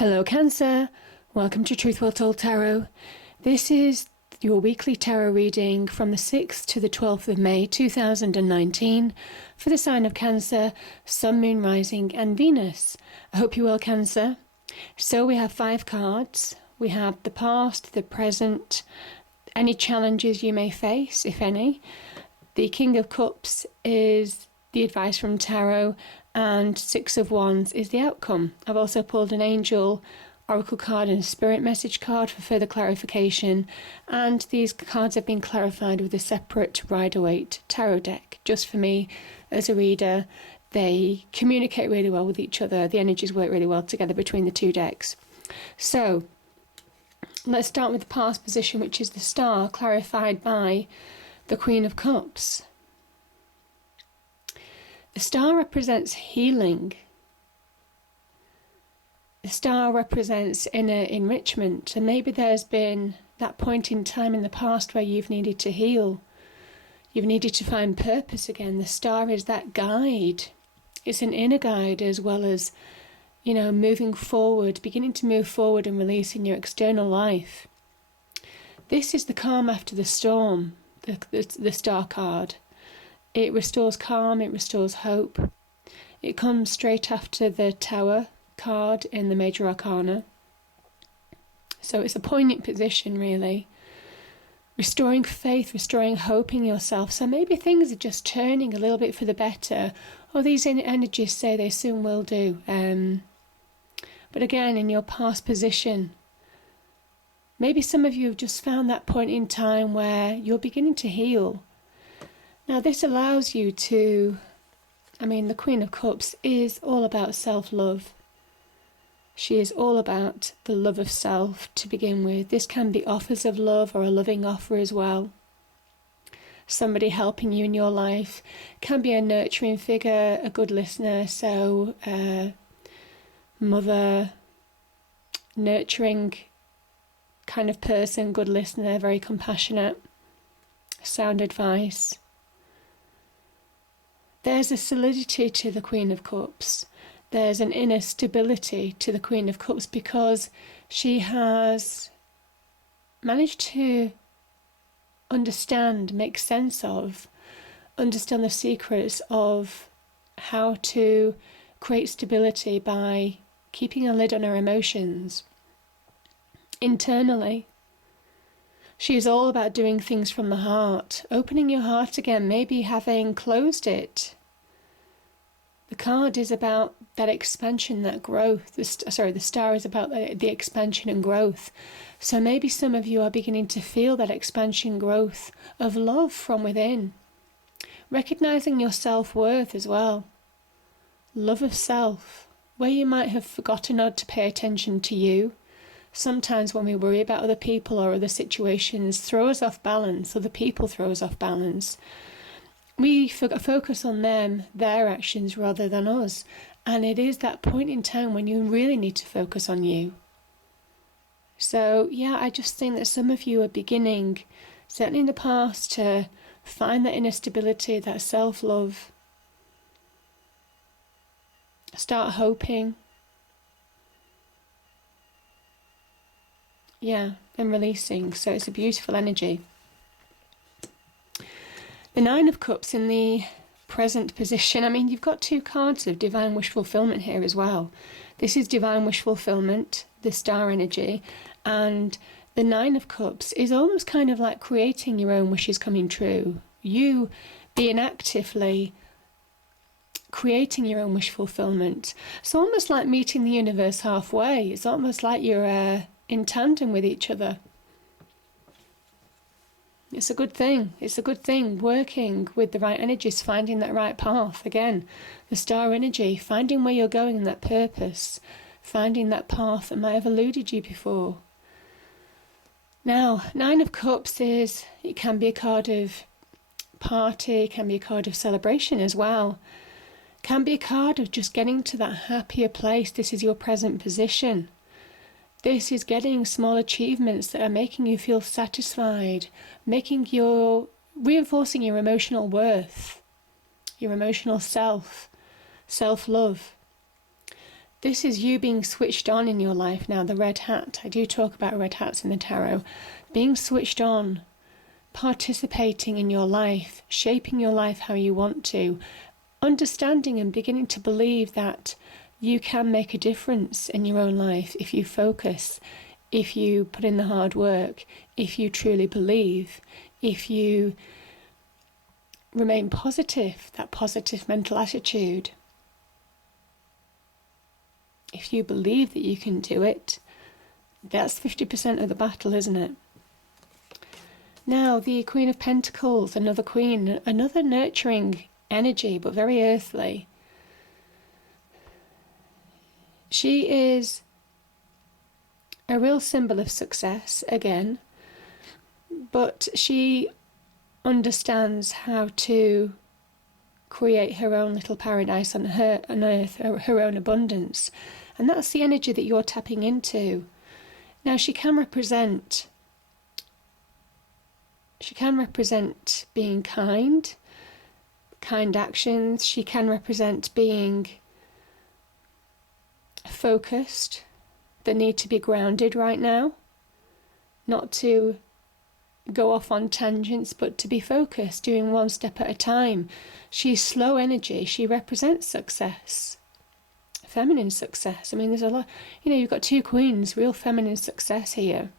Hello Cancer, welcome to Truth Well Told Tarot. This is your weekly tarot reading from the 6th to the 12th of May 2019 for the sign of Cancer, Sun, Moon, Rising and Venus. I hope you're well, Cancer. So we have 5 cards. We have the past, the present, any challenges you may face, if any. The King of Cups is the advice from Tarot, and 6 of Wands is the outcome. I've also pulled an Angel Oracle card and a Spirit Message card for further clarification, and these cards have been clarified with a separate Rider-Waite tarot deck, just for me as a reader. They communicate really well with each other. The energies work really well together between the two decks. So let's start with the past position, which is the Star, clarified by the Queen of Cups. The Star represents healing. The Star represents inner enrichment, and maybe there's been that point in time in the past where you've needed to heal. You've needed to find purpose again. The Star is that guide. It's an inner guide as well as, moving forward, beginning to move forward and releasing your external life. This is the calm after the storm, the Star card. It restores calm, it restores hope. It comes straight after the Tower card in the Major Arcana. So it's a poignant position, really. Restoring faith, restoring hope in yourself. So maybe things are just turning a little bit for the better, or these energies say they soon will do. But again, in your past position, maybe some of you have just found that point in time where you're beginning to heal. Now this allows you to, the Queen of Cups is all about self-love. She is all about the love of self to begin with. This can be offers of love or a loving offer as well. Somebody helping you in your life, can be a nurturing figure, a good listener, so mother, nurturing kind of person, good listener, very compassionate, sound advice. There's a solidity to the Queen of Cups. There's an inner stability to the Queen of Cups because she has managed to understand, make sense of, understand the secrets of how to create stability by keeping a lid on her emotions. Internally, she's all about doing things from the heart, opening your heart again, maybe having closed it. The card is about that expansion, that growth. The Star is about the expansion and growth. So maybe some of you are beginning to feel that expansion, growth of love from within. Recognizing your self-worth as well. Love of self, where you might have forgotten or to pay attention to you. Sometimes when we worry about other people or other situations, throw us off balance, other people throw us off balance. We focus on them, their actions rather than us. And it is that point in time when you really need to focus on you. So I just think that some of you are beginning, certainly in the past, to find that inner stability, that self-love. Start hoping. And releasing. So it's a beautiful energy. The 9 of Cups in the present position. You've got 2 cards of divine wish fulfillment here as well. This is divine wish fulfillment, the Star energy, and the 9 of Cups is almost kind of like creating your own wishes coming true. You being actively creating your own wish fulfillment. It's almost like meeting the universe halfway. It's almost like you're in tandem with each other. It's a good thing. It's a good thing working with the right energies, finding that right path. Again, the Star energy, finding where you're going and that purpose, finding that path that might have eluded you before. Now, 9 of Cups it can be a card of party, can be a card of celebration as well. Can be a card of just getting to that happier place. This is your present position. This is getting small achievements that are making you feel satisfied, reinforcing your emotional worth, your emotional self-love. This is you being switched on in your life now, the red hat. I do talk about red hats in the tarot. Being switched on, participating in your life, shaping your life how you want to, understanding and beginning to believe that you can make a difference in your own life if you focus, if you put in the hard work, if you truly believe, if you remain positive, that positive mental attitude. If you believe that you can do it, that's 50% of the battle, isn't it? Now, the Queen of Pentacles, another queen, another nurturing energy, but very earthly. She is a real symbol of success, again, but she understands how to create her own little paradise on earth, her own abundance. And that's the energy that you're tapping into. Now, she can represent being kind actions. She can represent being focused, the need to be grounded right now, not to go off on tangents, but to be focused, doing one step at a time. She's slow energy. She represents success, feminine success. I mean, there's a lot, you've got two queens, real feminine success here.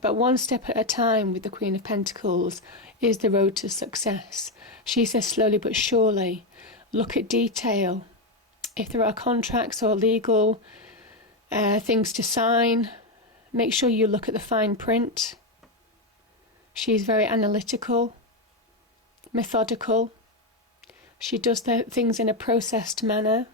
But one step at a time with the Queen of Pentacles is the road to success. She says slowly but surely, look at detail. If there are contracts or legal things to sign, make sure you look at the fine print. She's very analytical, methodical. She does things in a processed manner.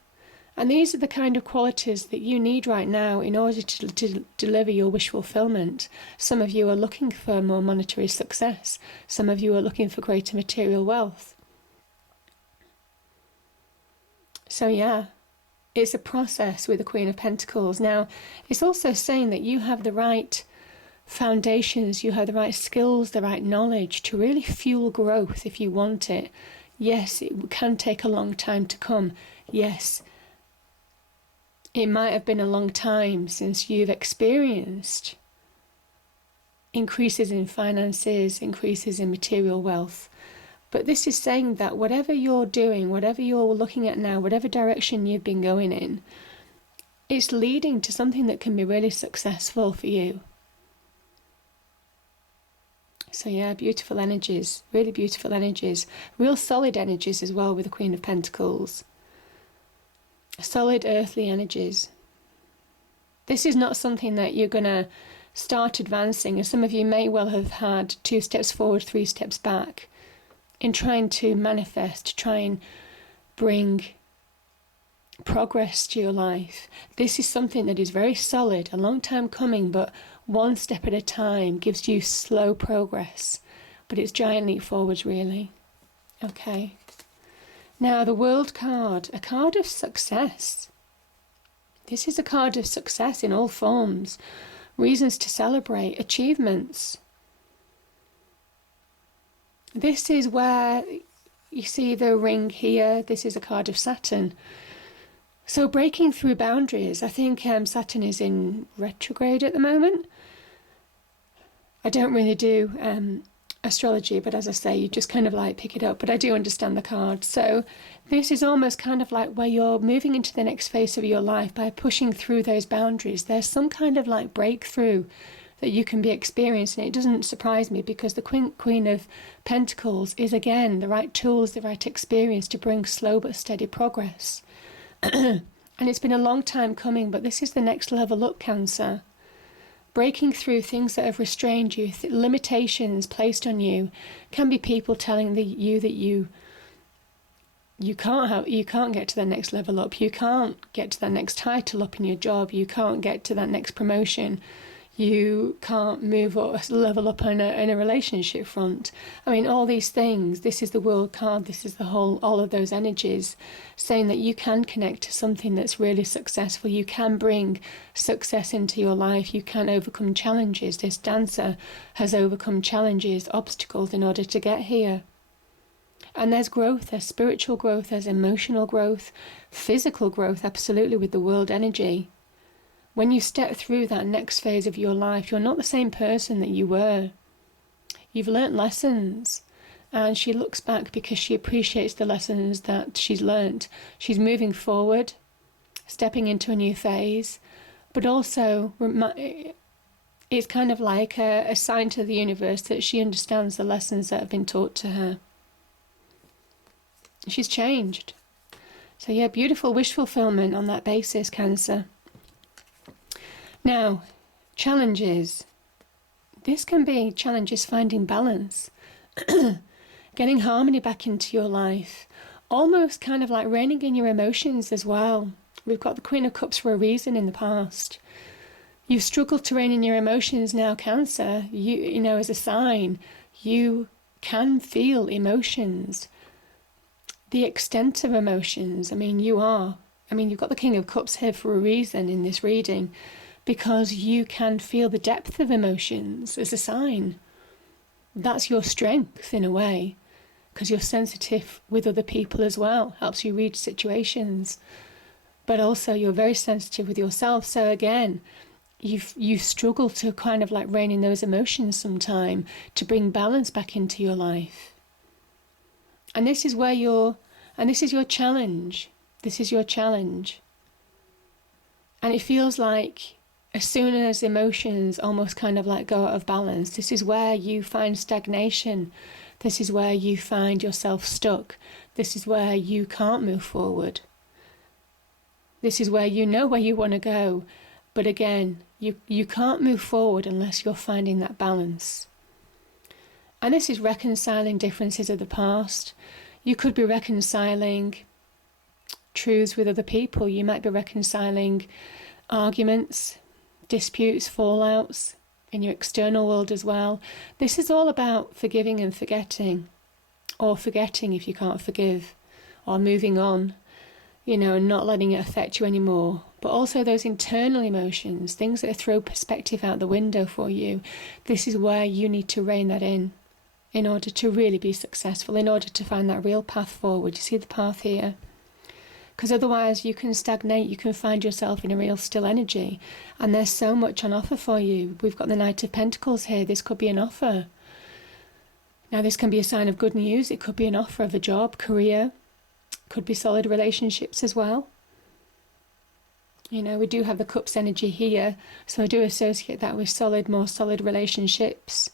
And these are the kind of qualities that you need right now in order to deliver your wish fulfillment. Some of you are looking for more monetary success. Some of you are looking for greater material wealth. So yeah, it's a process with the Queen of Pentacles. Now, it's also saying that you have the right foundations, you have the right skills, the right knowledge to really fuel growth if you want it. Yes, it can take a long time to come. Yes, it might have been a long time since you've experienced increases in finances, increases in material wealth. But this is saying that whatever you're doing, whatever you're looking at now, whatever direction you've been going in, it's leading to something that can be really successful for you. So yeah, beautiful energies, really beautiful energies, real solid energies as well with the Queen of Pentacles. Solid earthly energies. This is not something that you're going to start advancing, as some of you may well have had 2 steps forward, 3 steps back in trying to manifest, try and bring progress to your life. This is something that is very solid, a long time coming, but one step at a time gives you slow progress, but it's giant leap forwards really. Okay. Now the World card, a card of success. This is a card of success in all forms, reasons to celebrate, achievements. This is where you see the ring here. This is a card of Saturn. So breaking through boundaries. I think Saturn is in retrograde at the moment. I don't really do astrology, but as I say, you just kind of like pick it up. But I do understand the card. So this is almost kind of like where you're moving into the next phase of your life by pushing through those boundaries. There's some kind of like breakthrough that you can be experiencing. It doesn't surprise me because the Queen of Pentacles is, again, the right tools, the right experience to bring slow but steady progress. And it's been a long time coming, but this is the next level up, Cancer. Breaking through things that have restrained you, limitations placed on you. Can be people telling you that you can't get to the next level up. You can't get to that next title up in your job. You can't get to that next promotion. You can't move or level up in a relationship front. I mean, all these things, this is the World card, this is all of those energies, saying that you can connect to something that's really successful. You can bring success into your life. You can overcome challenges. This dancer has overcome challenges, obstacles in order to get here. And there's growth, there's spiritual growth, there's emotional growth, physical growth, absolutely, with the world energy. When you step through that next phase of your life, you're not the same person that you were. You've learnt lessons. And she looks back because she appreciates the lessons that she's learnt. She's moving forward, stepping into a new phase, but also it's kind of like a sign to the universe that she understands the lessons that have been taught to her. She's changed. So yeah, beautiful wish fulfillment on that basis, Cancer. Now, challenges. This can be challenges finding balance. Getting harmony back into your life. Almost kind of like reining in your emotions as well. We've got the Queen of Cups for a reason in the past. You've struggled to rein in your emotions now, Cancer. You know, as a sign, you can feel emotions. The extent of emotions. You've got the King of Cups here for a reason in this reading, because you can feel the depth of emotions as a sign. That's your strength in a way, because you're sensitive with other people as well. Helps you read situations. But also you're very sensitive with yourself. So again, you struggle to kind of like rein in those emotions sometime to bring balance back into your life. And this is your challenge. This is your challenge. And it feels like as soon as emotions almost kind of like go out of balance, this is where you find stagnation. This is where you find yourself stuck. This is where you can't move forward. This is where you know where you want to go. But again, you can't move forward unless you're finding that balance. And this is reconciling differences of the past. You could be reconciling truths with other people. You might be reconciling arguments, disputes, fallouts in your external world as well. This is all about forgiving and forgetting, or forgetting if you can't forgive, or moving on, and not letting it affect you anymore. But also those internal emotions, things that throw perspective out the window for you. This is where you need to rein that in order to really be successful, in order to find that real path forward. You see the path here? Because otherwise you can stagnate, you can find yourself in a real still energy. And there's so much on offer for you. We've got the Knight of Pentacles here. This could be an offer. Now this can be a sign of good news. It could be an offer of a job, career. Could be solid relationships as well. We do have the Cups energy here. So I do associate that with more solid relationships.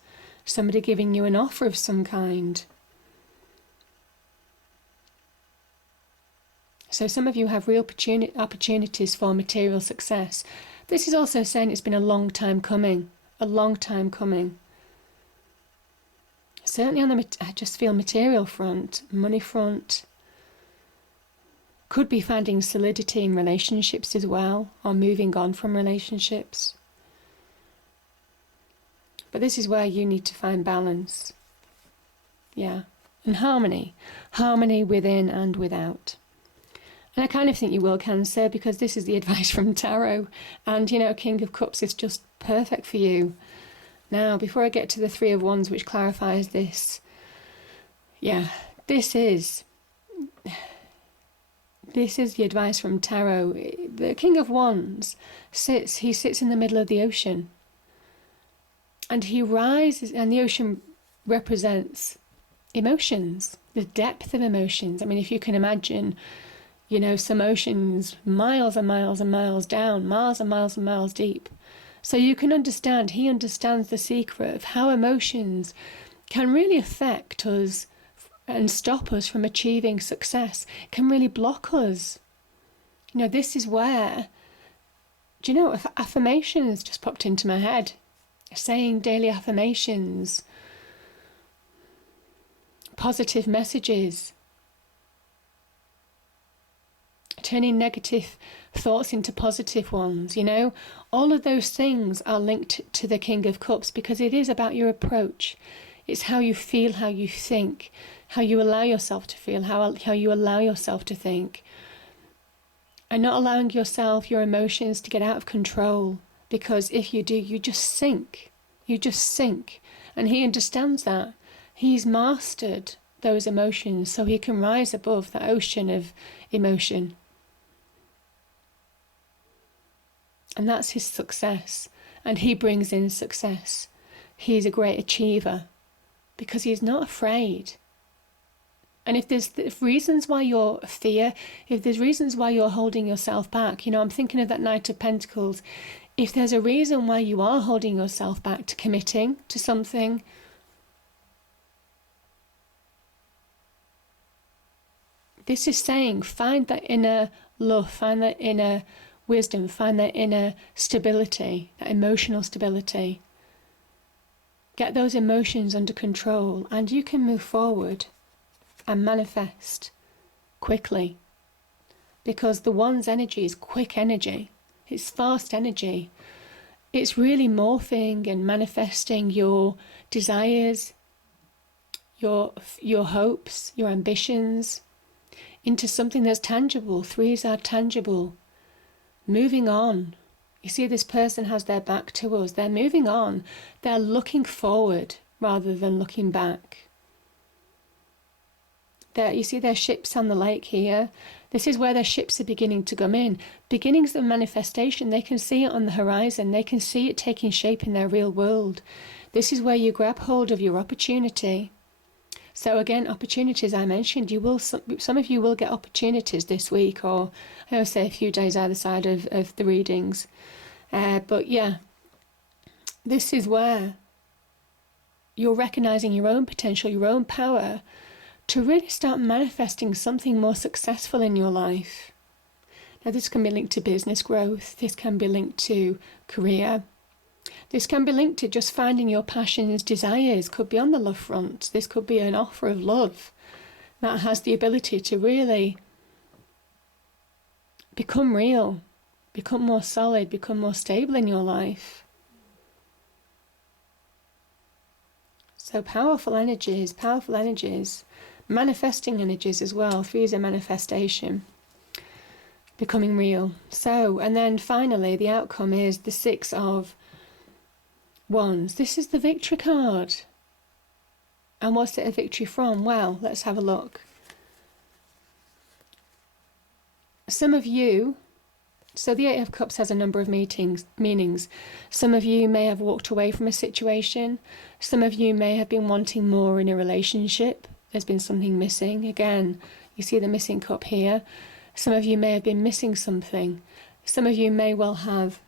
Somebody giving you an offer of some kind. So some of you have real opportunities for material success. This is also saying it's been a long time coming. A long time coming. Certainly on I just feel material front, money front. Could be finding solidity in relationships as well, or moving on from relationships. But this is where you need to find balance. Yeah. And harmony. Harmony within and without. And I kind of think you will, Cancer, because this is the advice from Tarot. And, King of Cups is just perfect for you. Now, before I get to the Three of Wands, which clarifies this, this is the advice from Tarot. The King of Wands sits in the middle of the ocean. And he rises, and the ocean represents emotions, the depth of emotions. If you can imagine, some oceans miles and miles and miles down, miles and miles and miles deep. So you can understand, he understands the secret of how emotions can really affect us and stop us from achieving success, can really block us. This is where, affirmations just popped into my head. Saying daily affirmations, positive messages, turning negative thoughts into positive ones, all of those things are linked to the King of Cups, because it is about your approach. It's how you feel, how you think, how you allow yourself to feel, how you allow yourself to think, and not allowing your emotions to get out of control. Because if you do, you just sink. And he understands that. He's mastered those emotions so he can rise above that ocean of emotion. And that's his success. And he brings in success. He's a great achiever because he's not afraid. And if there's reasons why you're fear, if there's reasons why you're holding yourself back, I'm thinking of that Knight of Pentacles. If there's a reason why you are holding yourself back to committing to something, this is saying find that inner love, find that inner wisdom, find that inner stability, that emotional stability. Get those emotions under control and you can move forward and manifest quickly. Because the one's energy is quick energy. It's fast energy. It's really morphing and manifesting your desires, your hopes, your ambitions into something that's tangible. Threes are tangible. Moving on. You see, this person has their back to us. They're moving on. They're looking forward rather than looking back. You see their ships on the lake here. This is where their ships are beginning to come in. Beginnings of manifestation. They can see it on the horizon. They can see it taking shape in their real world. This is where you grab hold of your opportunity. So again, opportunities I mentioned. Some of you will get opportunities this week, or I always say a few days either side of the readings. But yeah, this is where you're recognizing your own potential, your own power, to really start manifesting something more successful in your life. Now this can be linked to business growth, this can be linked to career, this can be linked to just finding your passions, desires, could be on the love front. This could be an offer of love that has the ability to really become real, become more solid, become more stable in your life. So powerful energies, manifesting energies as well. Three is a manifestation, becoming real. So, and then finally, the outcome is the Six of Wands. This is the victory card. And what's it a victory from? Well, let's have a look. Some of you, so the Eight of Cups has a number of meanings. Some of you may have walked away from a situation. Some of you may have been wanting more in a relationship. There's been something missing. Again, you see the missing cup here. Some of you may have been missing something. Some of you may well have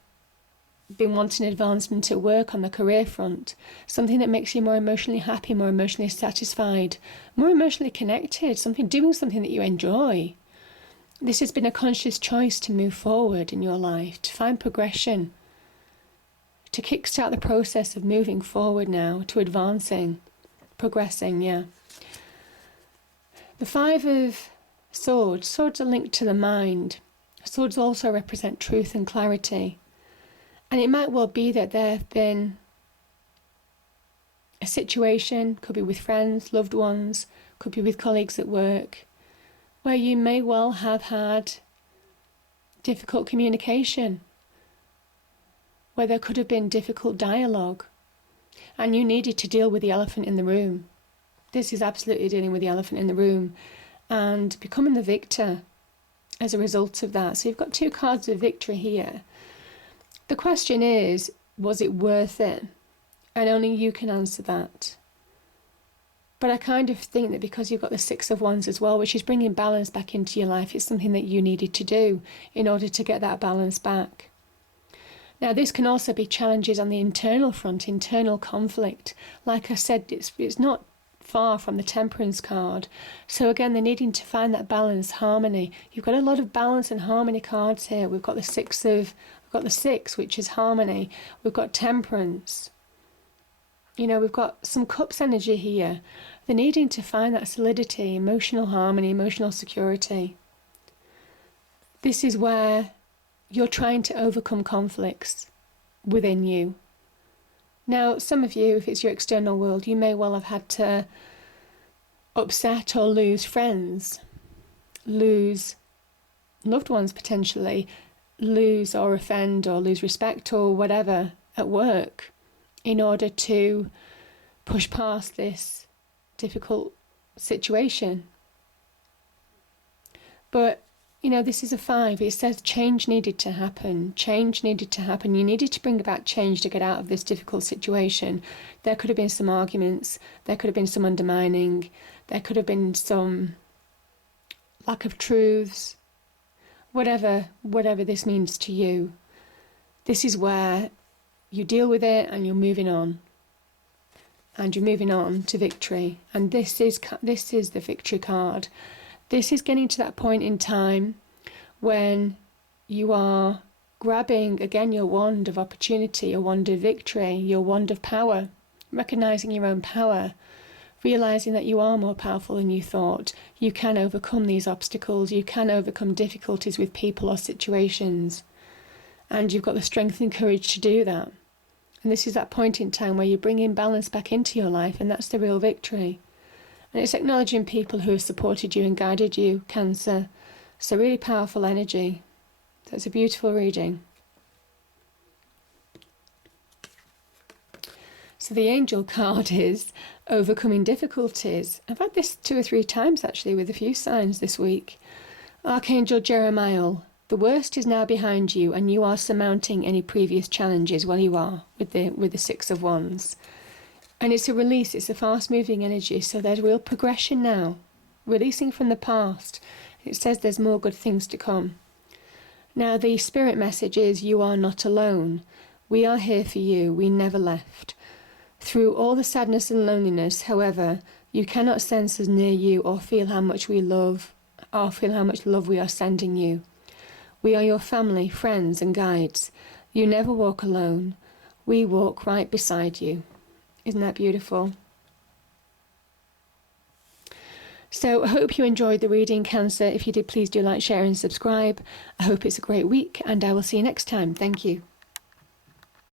been wanting advancement at work on the career front. Something that makes you more emotionally happy, more emotionally satisfied, more emotionally connected, doing something that you enjoy. This has been a conscious choice to move forward in your life, to find progression, to kickstart the process of moving forward now, to advancing, progressing, yeah. The Five of Swords. Swords are linked to the mind. Swords also represent truth and clarity. And it might well be that there have been a situation, could be with friends, loved ones, could be with colleagues at work, where you may well have had difficult communication, where there could have been difficult dialogue, and you needed to deal with the elephant in the room. This is absolutely dealing with the elephant in the room and becoming the victor as a result of that. So you've got two cards of victory here. The question is, was it worth it? And only you can answer that. But I kind of think that because you've got the Six of Wands as well, which is bringing balance back into your life, it's something that you needed to do in order to get that balance back. Now, this can also be challenges on the internal front, internal conflict. Like I said, it's not far from the Temperance card. So again, they're needing to find that balance, harmony. You've got a lot of balance and harmony cards here. We've got the Six, which is harmony. We've got Temperance. We've got some Cups energy here. They're needing to find that solidity, emotional harmony, emotional security. This is where you're trying to overcome conflicts within you. Now, some of you, if it's your external world, you may well have had to upset or lose friends, lose loved ones potentially, lose or offend or lose respect or whatever at work in order to push past this difficult situation. But, this is a 5. It says change needed to happen. Change needed to happen. You needed to bring about change to get out of this difficult situation. There could have been some arguments. There could have been some undermining. There could have been some lack of truths. Whatever this means to you, this is where you deal with it and you're moving on. And you're moving on to victory. And this is the victory card. This is getting to that point in time when you are grabbing, again, your wand of opportunity, your wand of victory, your wand of power, recognizing your own power, realizing that you are more powerful than you thought. You can overcome these obstacles. You can overcome difficulties with people or situations. And you've got the strength and courage to do that. And this is that point in time where you bring in balance back into your life, and that's the real victory. And it's acknowledging people who have supported you and guided you, Cancer. It's a really powerful energy. So it's a beautiful reading. So the angel card is overcoming difficulties. I've had this 2 or 3 times actually with a few signs this week. Archangel Jeremiah, the worst is now behind you and you are surmounting any previous challenges. Well, you are with the 6 of Wands. And it's a release, it's a fast-moving energy, so there's real progression now. Releasing from the past. It says there's more good things to come. Now, the spirit message is you are not alone. We are here for you. We never left. Through all the sadness and loneliness, however, you cannot sense us near you or feel how much love we are sending you. We are your family, friends and guides. You never walk alone. We walk right beside you. Isn't that beautiful? So I hope you enjoyed the reading, Cancer. If you did, please do like, share and subscribe. I hope it's a great week and I will see you next time. Thank you.